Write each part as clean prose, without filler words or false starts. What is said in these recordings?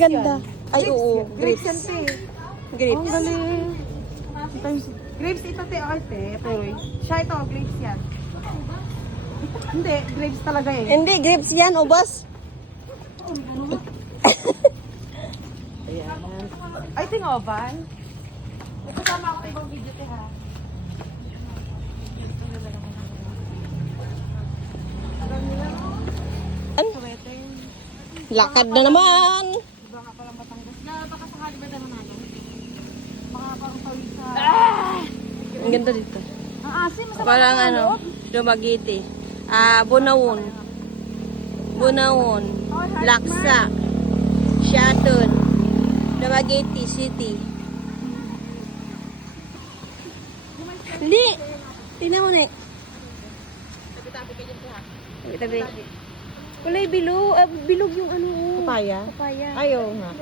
ganda. Ay, oo. Grapes yan, Grapes. te. Grapes. Ang galing. Grapes ito, te. Ay, te. Pero, siya ito, grapes yan. Hindi, grapes talaga eh. Hindi, grapes yan, ubas. Ay, ito yung oval. May kasama ako sa ibang video, te, ha. Kawete. Lakad na naman. Iba nga palang Batangas. Baka sakali ba tayo natin? Baka parang tawid sa... Ang ganda dito. Ang asim, masama Parang sa ano, loob. Dumaguete. Bunawon. Bunawon. Laksa. Shaton. Dumaguete City. Hindi. Tingnan mo na eh. Tabi-tabi ka dyan, te, ha. Tabi. Kulay bilog. Bilog yung ano. Papaya? Papaya. Ayaw nga.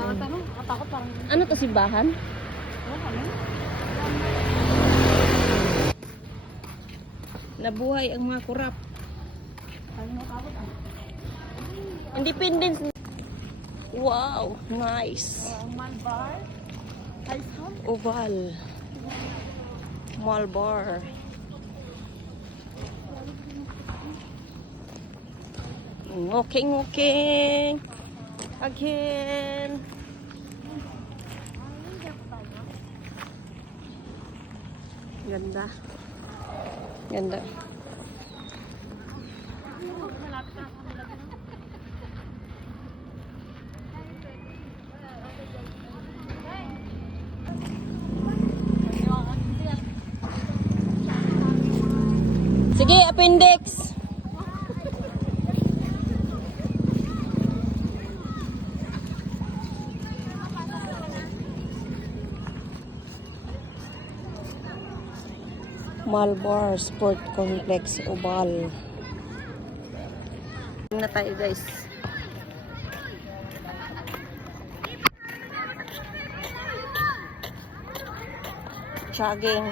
Tanong, katakot parang... Ano to, simbahan? Nabuhay ang mga kurap. Independence. Wow, nice. Malbar? High school? Oval. Mall bar. Okay. Again. Ganda. Ganda. Sige, appendix. Malbar Sport Complex Oval. Na tayo, guys. Jogging.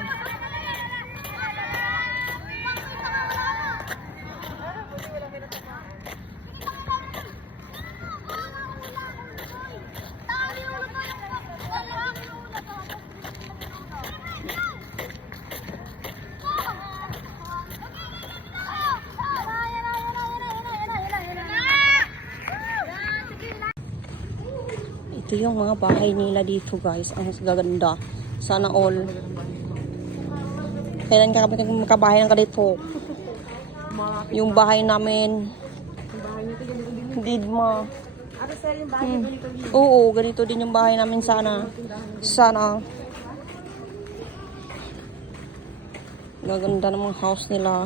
Ito yung mga bahay nila dito, guys. Ang gaganda. Sana all. Kailan ka kami makabahay ng dito? Yung bahay namin. Hindi ma. Ate, sir, yung bahay ganito din. Oo, ganito din yung bahay namin sana. Sana. Gaganda ng mga house nila.